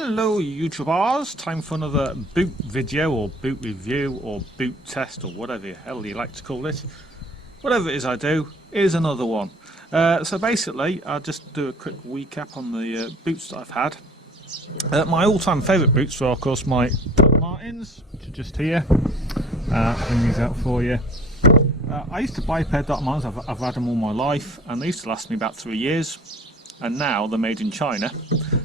Hello YouTubers, time for another boot video or boot review or boot test or whatever the hell you like to call it. Whatever it is I do, here's another one. So basically I'll just do a quick recap on the boots that I've had. My all-time favourite boots are of course my Martins, which are just here. Bring these out for you. I used to buy a pair of Doc Martens, I've had them all my life, and they used to last me about 3 years. And now they're made in China,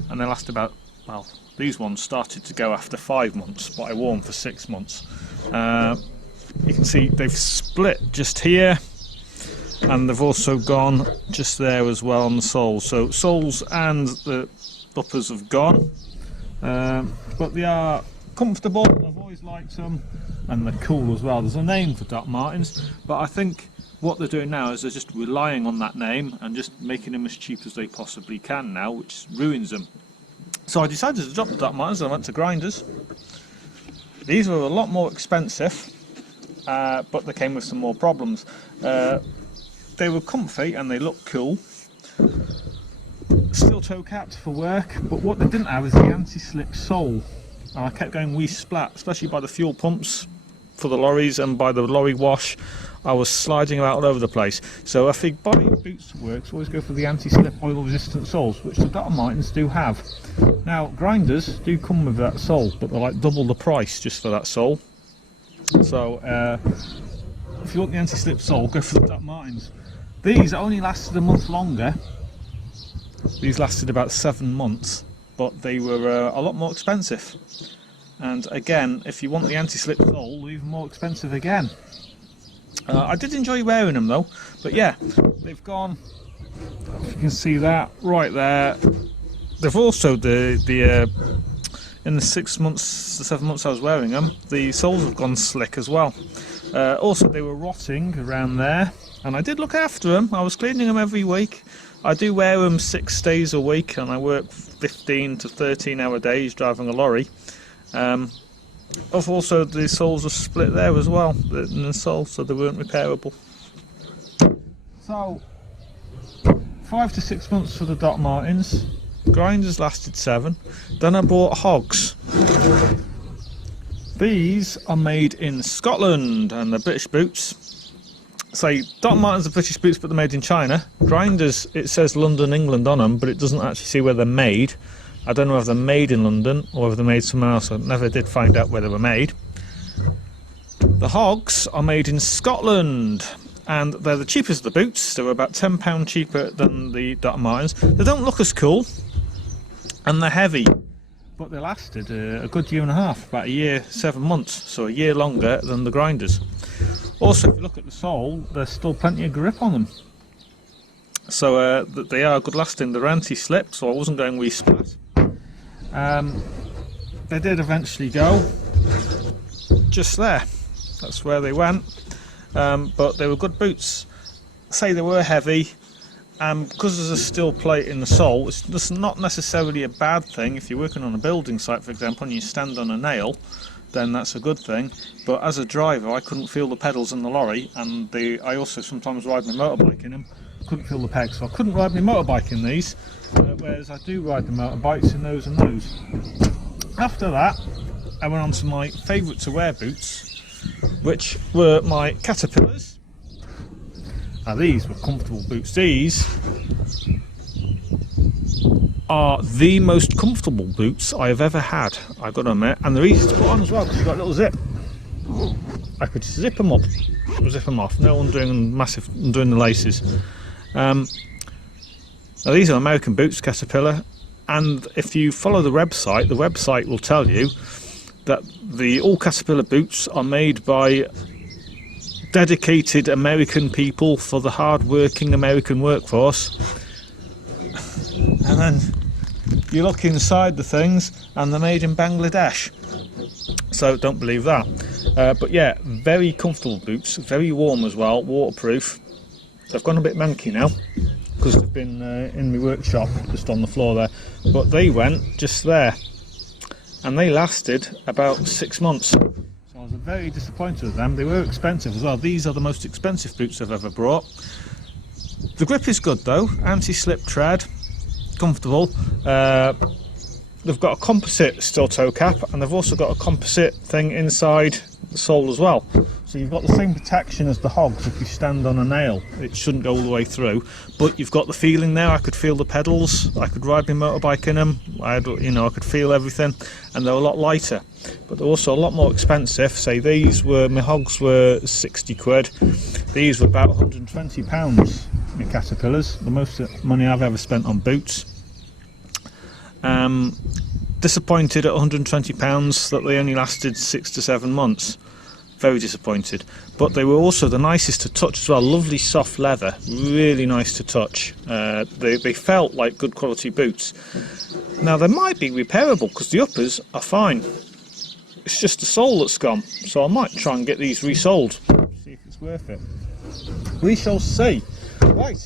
and they last about, well, these ones started to go after 5 months, but I wore them for 6 months. You can see they've split just here, and they've also gone just there as well on the soles. So soles and the uppers have gone, but they are comfortable. I've always liked them, and they're cool as well. There's a name for Doc Martens, but I think what they're doing now is they're just relying on that name and just making them as cheap as they possibly can now, which ruins them. So I decided to drop the Doc Martens and I went to Grinders. These were a lot more expensive, but they came with some more problems. They were comfy and they looked cool. Still toe capped for work, but what they didn't have is the anti-slip sole. And I kept going wee splat, especially by the fuel pumps for the lorries and by the lorry wash. I was sliding about all over the place. So if you buy boots to work, always go for the anti-slip oil resistant soles, which the Doc Martens do have. Now Grinders do come with that sole, but they're like double the price just for that sole. So if you want the anti-slip sole, go for the Doc Martens. These only lasted a month longer. These lasted about 7 months, but they were a lot more expensive. And again, if you want the anti-slip sole, they're even more expensive again. I did enjoy wearing them though, but yeah, they've gone. If you can see that right there. They've also in the 6 months, the 7 months I was wearing them, the soles have gone slick as well. Also, they were rotting around there, and I did look after them. I was cleaning them every week. I do wear them 6 days a week, and I work 15 to 13-hour days driving a lorry. Also, the soles are split there as well in the sole, so they weren't repairable. So 5 to 6 months for the Doc Martens. Grinders lasted 7. Then I bought Hogs. These are made in Scotland and they're British boots. Say Doc Martens are British boots, but they're made in China. Grinders, it says London, England on them, but it doesn't actually say where they're made. I don't know if they're made in London or if they're made somewhere else. I never did find out where they were made. The Hogs are made in Scotland, and they're the cheapest of the boots. They were about £10 cheaper than the Doc Martens. They don't look as cool, and they're heavy, but they lasted a good year and a half, about a year, 7 months, so a year longer than the Grinders. Also, if you look at the sole, there's still plenty of grip on them. So they are good lasting. They're anti-slip, so I wasn't going wee splat. They did eventually go just there. That's where they went. But they were good boots. Say they were heavy, because there's a steel plate in the sole. It's not necessarily a bad thing. If you're working on a building site, for example, and you stand on a nail, then that's a good thing. But as a driver, I couldn't feel the pedals in the lorry, and I also sometimes ride my motorbike in them. Couldn't feel the pegs, so I couldn't ride my motorbike in these, whereas I do ride the motorbikes in those and those. After that, I went on to my favourite to wear boots, which were my Caterpillars. Now these were comfortable boots. These are the most comfortable boots I have ever had, I've got to admit, and they're easy to put on as well because you've got a little zip. I could just zip them up, zip them off, no undoing the laces. Now these are American boots, Caterpillar, and if you follow the website will tell you that all Caterpillar boots are made by dedicated American people for the hard-working American workforce. And then you look inside the things and they're made in Bangladesh. So don't believe that. But yeah, very comfortable boots, very warm as well, waterproof. They've gone a bit manky now because they've been in my workshop just on the floor there, but they went just there and they lasted about 6 months. So I was very disappointed with them. They were expensive as well. These are the most expensive boots I've ever bought. The grip is good though, anti-slip tread, comfortable. they've got a composite steel toe cap, and they've also got a composite thing inside the sole as well. So you've got the same protection as the hogs. If you stand on a nail, it shouldn't go all the way through, but you've got the feeling there. I could feel the pedals, I could ride my motorbike in them, I could feel everything, and they're a lot lighter, but they're also a lot more expensive. Say my hogs were 60 quid, these were about 120 pounds, my Caterpillars, the most money I've ever spent on boots. Disappointed at 120 pounds that they only lasted 6 to 7 months. Very disappointed, but they were also the nicest to touch as well. Lovely soft leather, really nice to touch. They felt like good quality boots. Now they might be repairable because the uppers are fine. It's just the sole that's gone, so I might try and get these resoled, see if it's worth it. We shall see. Right,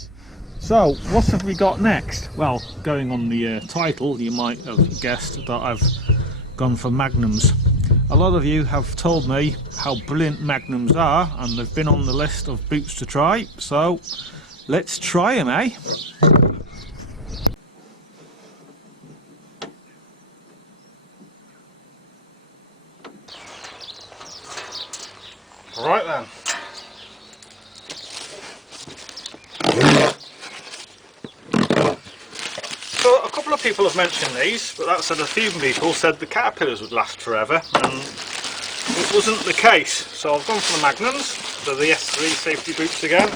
so what have we got next? Well, going on the title, you might have guessed that I've gone for Magnums. A lot of you have told me how brilliant Magnums are, and they've been on the list of boots to try, so let's try them, eh? Right then. So a couple of people have mentioned these, but that said, a few people said the Caterpillars would last forever, and it wasn't the case. So I've gone for the Magnums, they're the S3 safety boots again.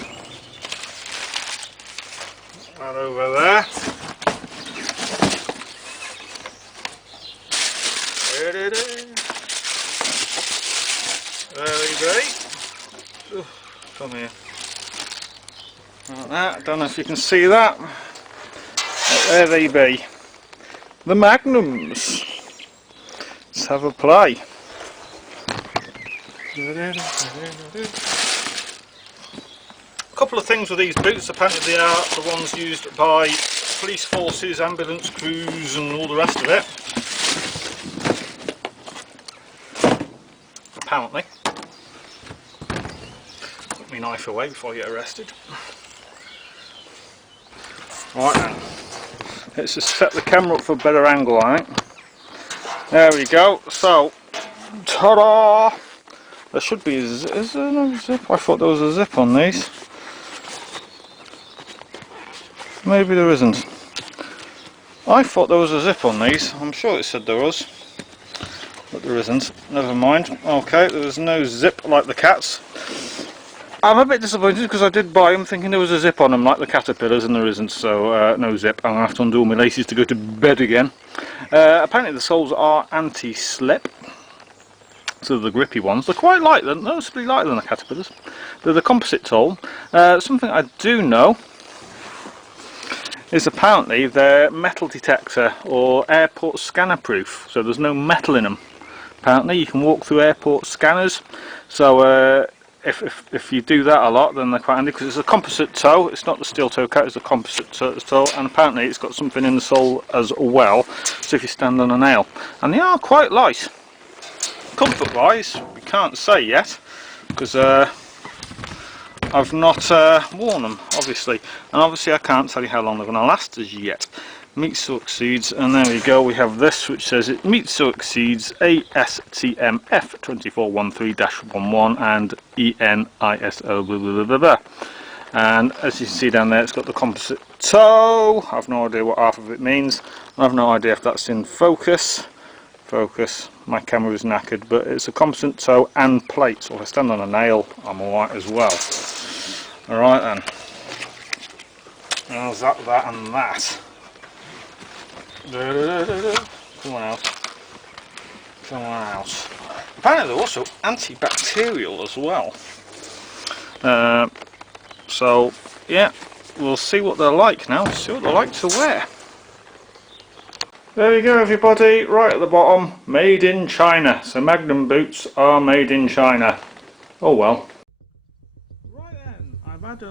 And over there. There they be. Ooh, come here. Like that. Don't know if you can see that. But there they be. The Magnums. Let's have a play. A couple of things with these boots. Apparently they are the ones used by police forces, ambulance crews and all the rest of it. Apparently. Put my knife away before I get arrested. Right then. Let's just set the camera up for a better angle, I think. There we go. So, ta-da! There should be is there no zip? I thought there was a zip on these. Maybe there isn't. I thought there was a zip on these. I'm sure it said there was. But there isn't. Never mind. Okay, there was no zip like the cats. I'm a bit disappointed because I did buy them thinking there was a zip on them like the Caterpillars, and there isn't, so no zip. I'm going to have to undo all my laces to go to bed again. Apparently the soles are anti-slip, so the grippy ones. They're quite light, they're noticeably lighter than the Caterpillars. They're the composite sole. Something I do know is apparently they're metal detector or airport scanner proof, so there's no metal in them. Apparently you can walk through airport scanners, so if you do that a lot, then they're quite handy because it's a composite toe. It's not the steel toe cap, it's a composite toe, and apparently it's got something in the sole as well, so if you stand on a nail. And they are quite light. Comfort wise, we can't say yet because I've not worn them, obviously, and obviously I can't tell you how long they're going to last as yet. Meets or exceeds, and there we go, we have this which says it meets or exceeds ASTM F2413-11 and ENISO blah, blah, blah, blah. And as you can see down there, it's got the composite toe. I've no idea what half of it means. I've no idea if that's in focus. My camera is knackered, but it's a composite toe and plate, so if I stand on a nail I'm alright as well. Alright then, how's that and that? Come on out. Come on out. Apparently they're also antibacterial as well. So yeah, we'll see what they're like now, see what they're like to wear. There we go everybody, right at the bottom, made in China. So Magnum boots are made in China. Oh well. Right then, I've had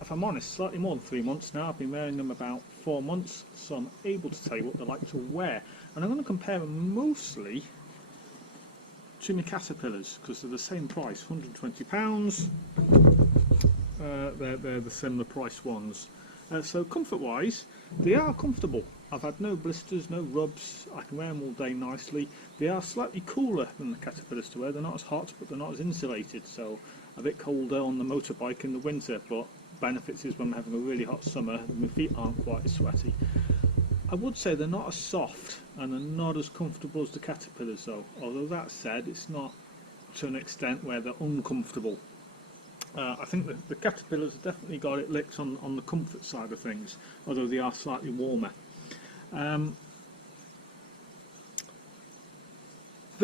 if I'm honest, slightly more than 3 months now. I've been wearing them about 4 months, so I'm able to tell you what they're like to wear. And I'm going to compare them mostly to my Caterpillars, because they're the same price, £120. They're the similar price ones. So comfort wise, They are comfortable. I've had no blisters, no rubs. I can wear them all day nicely. They are slightly cooler than the Caterpillars to wear. They're not as hot, but they're not as insulated, so a bit colder on the motorbike in the winter, but benefits is when I'm having a really hot summer, my feet aren't quite as sweaty. I would say they're not as soft and they're not as comfortable as the Caterpillars though, although that said, it's not to an extent where they're uncomfortable. I think that the Caterpillars have definitely got it licked on the comfort side of things, although they are slightly warmer. The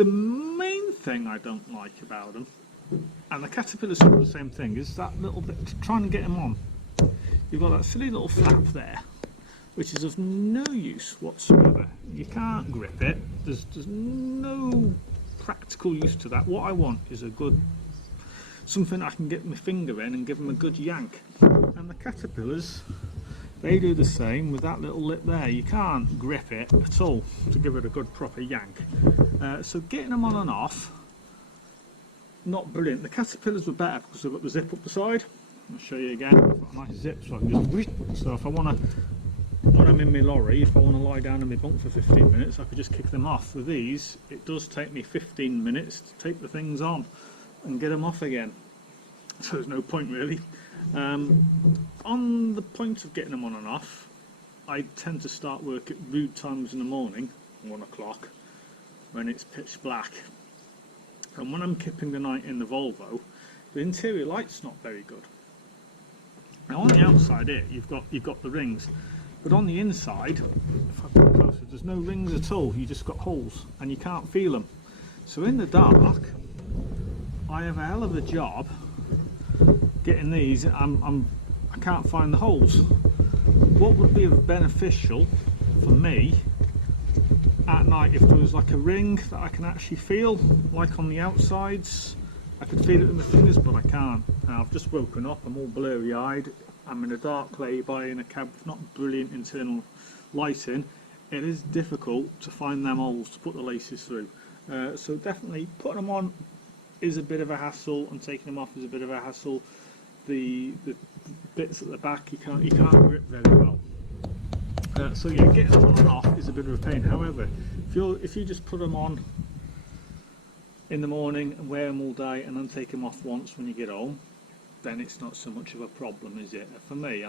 main thing I don't like about them, and the Caterpillars do the same thing, is that little bit, trying to get them on. You've got that silly little flap there, which is of no use whatsoever. You can't grip it, there's no practical use to that. What I want is a good, something I can get my finger in and give them a good yank. And the Caterpillars, they do the same with that little lip there. You can't grip it at all to give it a good proper yank. So getting them on and off, not brilliant. The Caterpillars were better because they've got the zip up the side. I'll show you again. I've got a nice zip, so I can just, so if I want to, when I'm in my lorry, if I want to lie down in my bunk for 15 minutes, I could just kick them off. With these, it does take me 15 minutes to take the things on and get them off again. So there's no point really. On the point of getting them on and off, I tend to start work at rude times in the morning, 1 o'clock, when it's pitch black. And when I'm kipping the night in the Volvo, the interior light's not very good. Now on the outside here, you've got the rings, but on the inside, if I come closer, there's no rings at all. You just got holes, and you can't feel them. So in the dark, I have a hell of a job getting these. I can't find the holes. What would be beneficial for me at night if there was like a ring that I can actually feel, like on the outsides. I could feel it with my fingers, but I can't. Now, I've just woken up, I'm all blurry eyed, I'm in a dark lay-by in a cab with not brilliant internal lighting. It is difficult to find them holes to put the laces through. So definitely putting them on is a bit of a hassle, and taking them off is a bit of a hassle. The bits at the back you can't grip very well. So yeah, getting them on and off is a bit of a pain. However, if you just put them on in the morning and wear them all day and then take them off once when you get home, then it's not so much of a problem, is it? For me,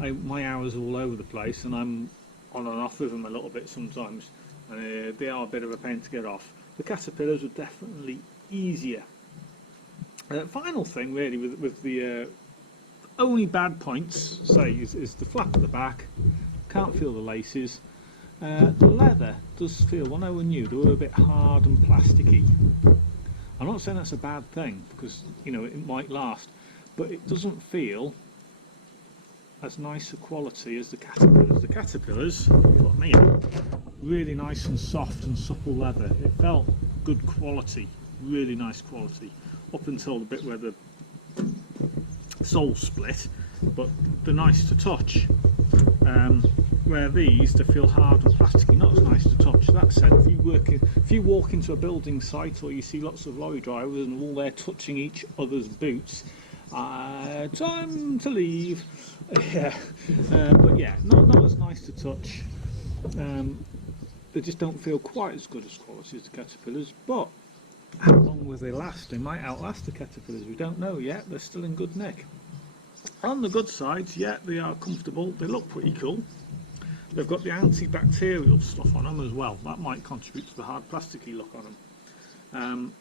my hours are all over the place, and I'm on and off with them a little bit sometimes, and they are a bit of a pain to get off. The Caterpillars are definitely easier. Final thing really with the only bad points, say, is the flap at the back. Can't feel the laces. The leather does feel, when they were new, they were a bit hard and plasticky. I'm not saying that's a bad thing, because you know it might last, but it doesn't feel as nice a quality as the Caterpillars. The Caterpillars, got me, really nice and soft and supple leather. It felt good quality, really nice quality, up until the bit where the sole split, but they're nice to touch. Where these, they feel hard and plasticky, not as nice to touch. That said, if you walk into a building site, or you see lots of lorry drivers and all they're touching each other's boots, time to leave. Yeah, but yeah, not as nice to touch. They just don't feel quite as good as quality as the Caterpillars, but how long will they last? They might outlast the Caterpillars, we don't know yet. They're still in good nick. On the good sides, yeah, they are comfortable, they look pretty cool. They've got the antibacterial stuff on them as well. That might contribute to the hard plasticky look on them.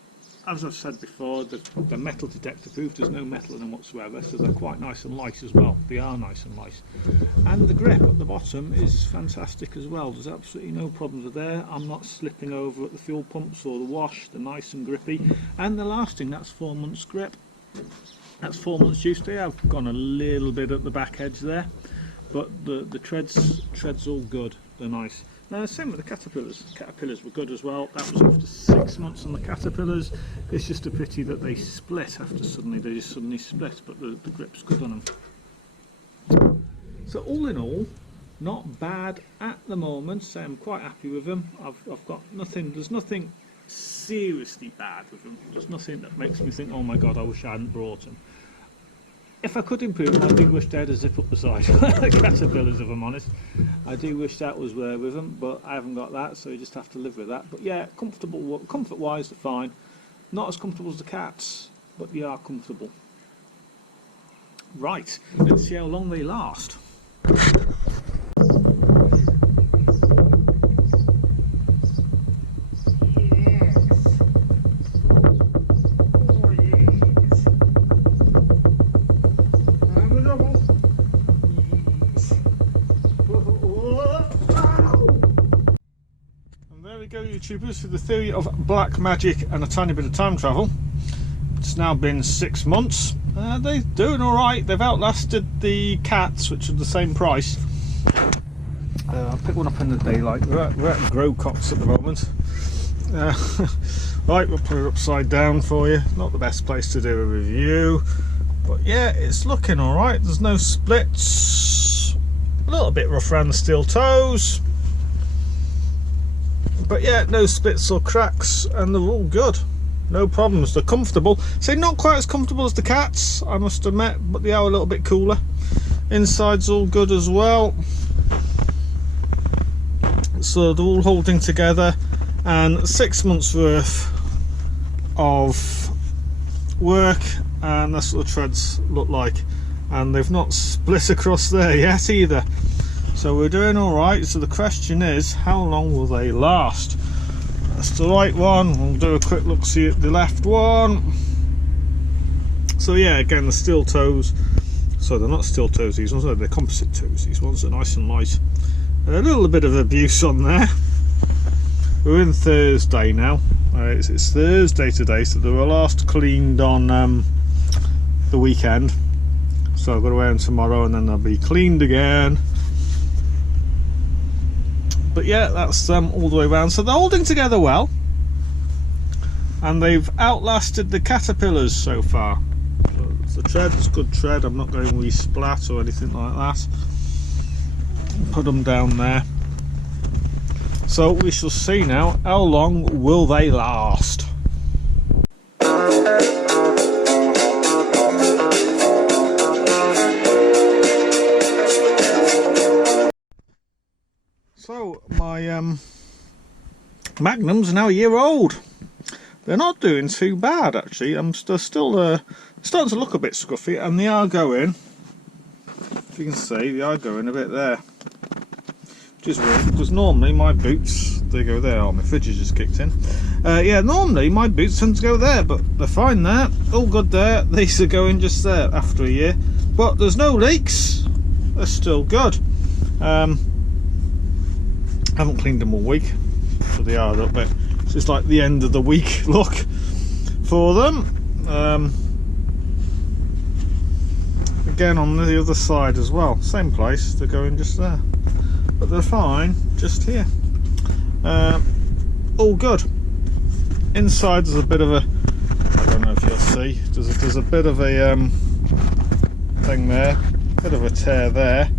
As I've said before, they're metal detector proof. There's no metal in them whatsoever, so they're quite nice and light as well. They are nice and light. And the grip at the bottom is fantastic as well. There's absolutely no problems there. I'm not slipping over at the fuel pumps or the wash. They're nice and grippy. And the lasting, that's 4 months grip. That's 4 months use. They have gone a little bit at the back edge there, but the treads all good. They're nice. Same with the Caterpillars. The Caterpillars were good as well. That was after 6 months on the Caterpillars. It's just a pity that they split after they just suddenly split, but the grip's good on them. So all in all, not bad at the moment. So I'm quite happy with them. I've got nothing. There's nothing seriously bad with them. There's nothing that makes me think, oh my god, I wish I hadn't brought them. if I could improve, I do wish they had a zip up the side. Caterpillars, if I'm honest. I do wish that was there with them, but I haven't got that, so you just have to live with that. But yeah, comfortable, comfort-wise, they're fine. Not as comfortable as the cats, but they are comfortable. Right, let's see how long they last. Go YouTubers, through the theory of black magic and a tiny bit of time travel. It's now been 6 months. They're doing all right. They've outlasted the cats, which are the same price. I'll pick one up in the daylight. We're at Growcocks at the moment. Right, we'll put it upside down for you. Not the best place to do a review, but yeah, it's looking all right. There's no splits. A little bit rough around the steel toes. But yeah, no splits or cracks, and they're all good. No problems. They're comfortable. So not quite as comfortable as the cats, I must admit, but they are a little bit cooler. Inside's all good as well. So they're all holding together, and 6 months worth of work, and that's what the treads look like. And they've not split across there yet either. So we're doing all right. So the question is, how long will they last? That's the right one. We'll do a quick look see at the left one. So yeah, again, the steel toes. So they're not steel toes, these ones, they're composite toes. These ones are nice and light. A little bit of abuse on there. We're in Thursday now. It's Thursday today, so they were last cleaned on the weekend. So I've got to wear them tomorrow, and then they'll be cleaned again. But yeah, that's all the way around. So they're holding together well, and they've outlasted the caterpillars so far. So the tread is good tread. I'm not going wee splat or anything like that. Put them down there. So we shall see now, how long will they last? So my Magnums are now a year old. They're not doing too bad actually. They're still starting to look a bit scruffy, and they are going, if you can see, they are going a bit there. Which is weird, because normally my boots, they go there. Oh, my fridge has just kicked in. Yeah, normally my boots tend to go there, but they're fine there. All good there. These are going just there after a year. But there's no leaks. They're still good. Haven't cleaned them all week, so they are a little bit. So it's like the end of the week look for them. Again on the other side as well, same place. They're going just there, but they're fine just here. All good. Inside there's a bit of a, I don't know if you'll see. There's a bit of a thing there, bit of a tear there.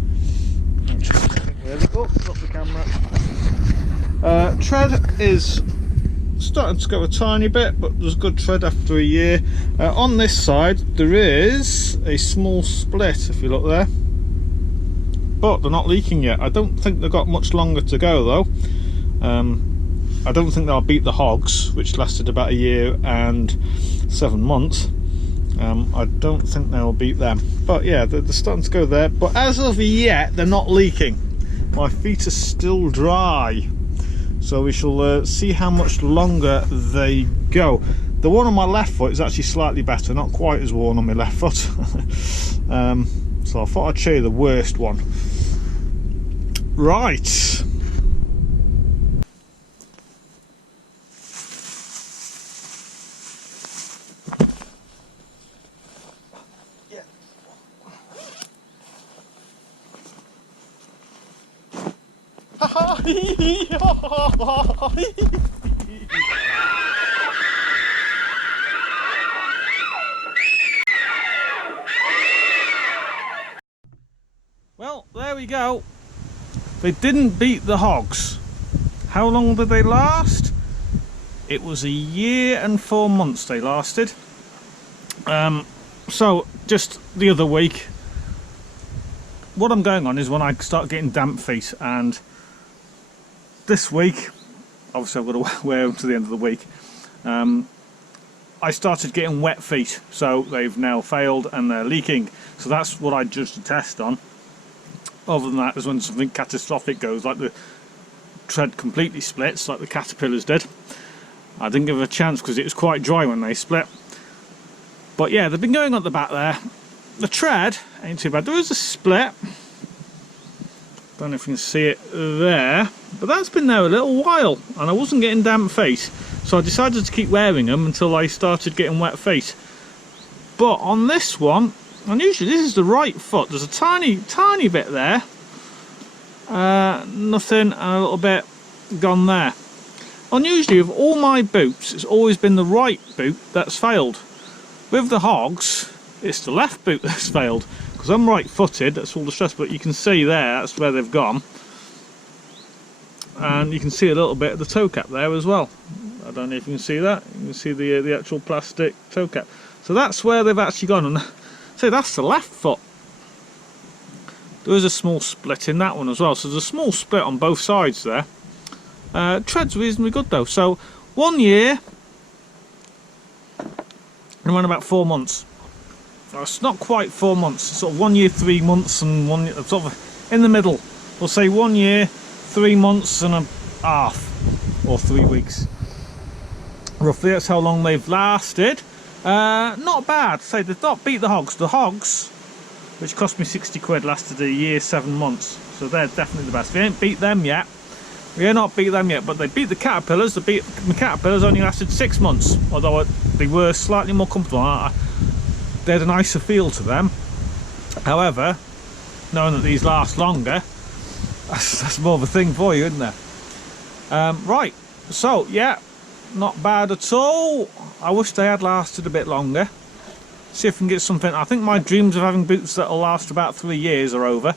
Oh, drop the camera. Tread is starting to go a tiny bit, but there's good tread after a year. On this side there is a small split, if you look there, but they're not leaking yet. I don't think they've got much longer to go though. I don't think they'll beat the hogs, which lasted about a year and 7 months. I don't think they'll beat them, but yeah, they're starting to go there. But as of yet, they're not leaking. My feet are still dry, so we shall see how much longer they go. The one on my left foot is actually slightly better, not quite as worn on my left foot. So I thought I'd show you the worst one. Right. Well, there we go. They didn't beat the hogs. How long did they last? It was a year and 4 months they lasted. So just the other week, what I'm going on is when I start getting damp feet, and this week, obviously I've got to wear them to the end of the week, I started getting wet feet, so they've now failed and they're leaking. So that's what I judged a test on. Other than that is when something catastrophic goes, like the tread completely splits, like the Caterpillars did. I didn't give it a chance because it was quite dry when they split. But yeah, they've been going on at the back there. The tread ain't too bad. There is a split. Don't know if you can see it there, but that's been there a little while and I wasn't getting damp feet. So I decided to keep wearing them until I started getting wet feet. But on this one, and usually this is the right foot, there's a tiny bit there. Nothing, and a little bit gone there. Unusually, of all my boots, it's always been the right boot that's failed. With the hogs, it's the left boot that's failed. Because I'm right-footed, that's all the stress, but you can see there, that's where they've gone. And you can see a little bit of the toe cap there as well. I don't know if you can see that. You can see the actual plastic toe cap. So that's where they've actually gone. And so that's the left foot. There is a small split in that one as well. So there's a small split on both sides there. Tread's reasonably good though. So 1 year and around about 4 months. It's not quite 4 months. Sort of 1 year, 3 months, and 1 year, sort of in the middle. We'll say 1 year, 3 months and a half, or 3 weeks. Roughly, that's how long they've lasted. Not bad. Say they've not beat the hogs. The hogs, which cost me 60 quid, lasted a year, 7 months. So they're definitely the best. We ain't beat them yet. We ain't not beat them yet, but they beat the Caterpillars. The Caterpillars only lasted 6 months, although they were slightly more comfortable. They had a nicer feel to them. However, knowing that these last longer, that's more of a thing for you, isn't there? Right, so yeah, not bad at all. I wish they had lasted a bit longer. See if we can get something. I think my dreams of having boots that'll last about 3 years are over.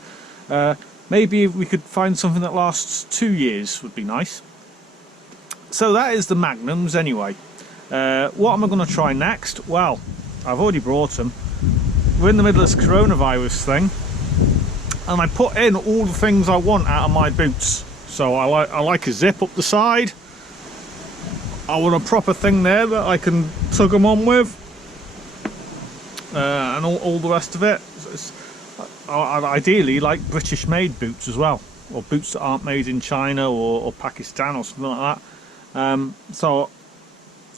Maybe if we could find something that lasts 2 years would be nice. So that is the Magnums anyway. What am I going to try next? Well, I've already brought them. We're in the middle of this coronavirus thing, and I put in all the things I want out of my boots. So I like a zip up the side. I want a proper thing there that I can tug them on with, and all the rest of it. I ideally like British made boots as well, or boots that aren't made in China or Pakistan or something like that. So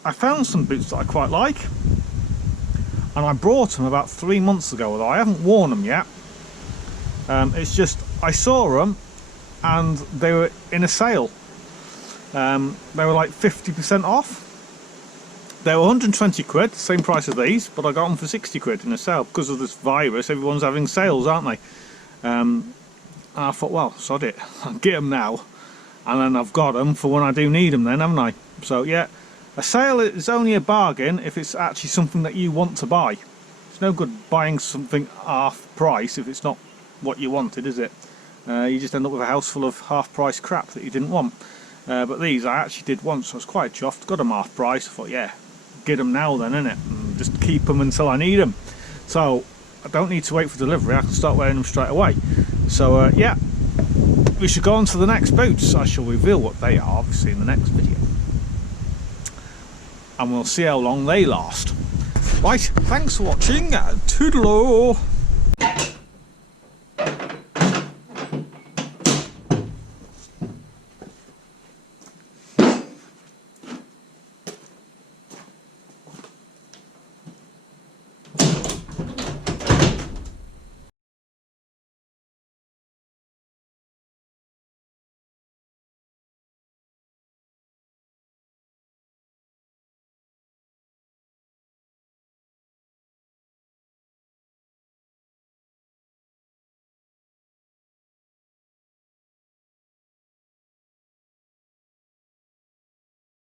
I found some boots that I quite like, and I brought them about 3 months ago, although I haven't worn them yet. It's just I saw them and they were in a sale. They were like 50% off. They were 120 quid, same price as these, but I got them for 60 quid in a sale. Because of this virus, everyone's having sales, aren't they? And I thought, well, sod it, I'll get them now, and then I've got them for when I do need them then, haven't I? So yeah, a sale is only a bargain if it's actually something that you want to buy. It's no good buying something half price if it's not what you wanted, is it? You just end up with a house full of half price crap that you didn't want. But these I actually did once, so I was quite chuffed. Got them half price. I thought, yeah, get them now then, innit? And just keep them until I need them. So I don't need to wait for delivery. I can start wearing them straight away. So yeah, we should go on to the next boots. I shall reveal what they are, obviously, in the next video, and we'll see how long they last. Right, thanks for watching. Toodaloo.